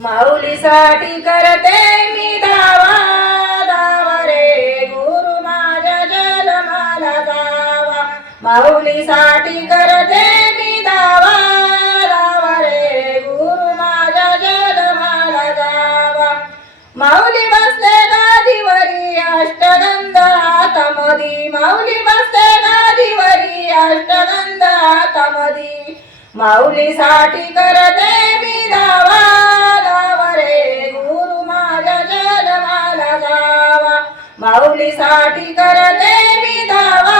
माऊलीसाठी करते मी धावा धावा रे गुरु माझ्या जन्माला जावा। माऊलीसाठी करते मी धावा धावा रे गुरु माझ्या जन्माला जावा। माऊली बसते गादीवरी अष्टगंध हातामधी, माऊली बसते गादीवरी अष्टगंध हातामधी। माऊलीसाठी करते मी धावा धावा रे गुरु माझ्या जन्माला जावा। माऊलीसाठी करते मी धावा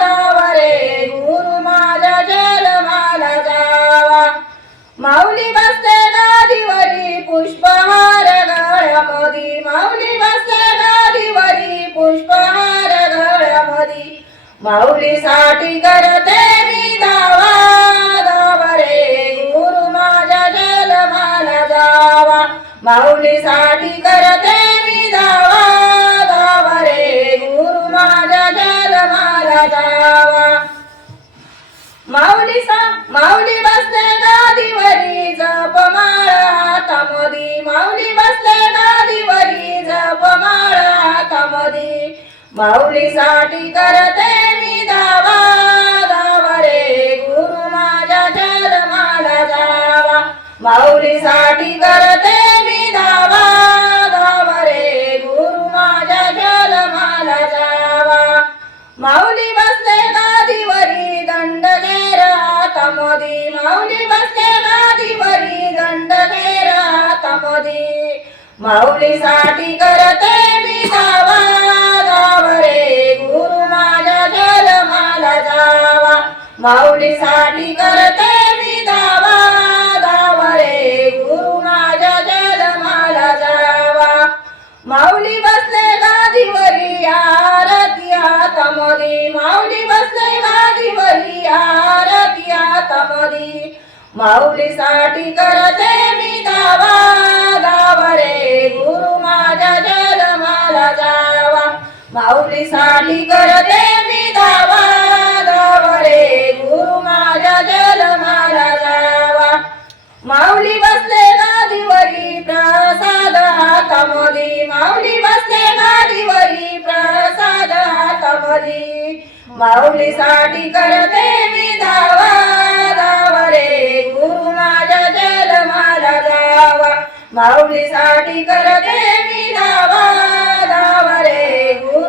धावा रे गुरु माझ्या जन्माला जावा। माऊली बसते गादीवरी पुष्पहार गळ्यामधी, माऊली बसते गादीवरी पुष्पहार गळ्यामधी। माऊलीसाठी करते मी धावा धावा रे गुरु माझ्या जन्माला जावा। माऊलीसाठी करते मी धावा धावा रे गुरु माझ्या जन्माला जावा। माऊली बसते गादीवरी जपमाळ हातामधी, माऊली बसते गादीवरी जपमाळ हातामधी। माऊलीसाठी करते मी धावा धावा रे गुरु माझ्या जन्माला जावा। माऊलीसाठी करते मी धावा धावा रे गुरु माझ्या जन्माला जावा। माऊली बसते गादीवरी दंडघेर हातामधी, माऊली बसते गादीवरी दंडघेर हातामधी। माऊलीसाठी करते मी धावा धावा रे गुरु माझ्या जन्माला जावा। माऊलीसाठी करते मी धावा धावा रे गुरु माझ्या जन्माला जावा। माऊली बसते गादीवरी आरती हातामधी, माऊली बसते गादीवरी आरती हातामधी। माऊलीसाठी करते मी धावा धावा रे गुरु माझ्या जन्माला जावा। माऊलीसाठी करते मी धावा धावा रे गुरु माझ्या जन्माला जावा। माऊली बसते गादीवरी प्रसाद हातामधी, माऊली बसते गादीवरी प्रसाद हातामधी। माऊलीसाठी करते मी धावा धावा रे गुरु माझ्या जन्माला जावा। माऊलीसाठी करते मी धावा धावा रे गुरु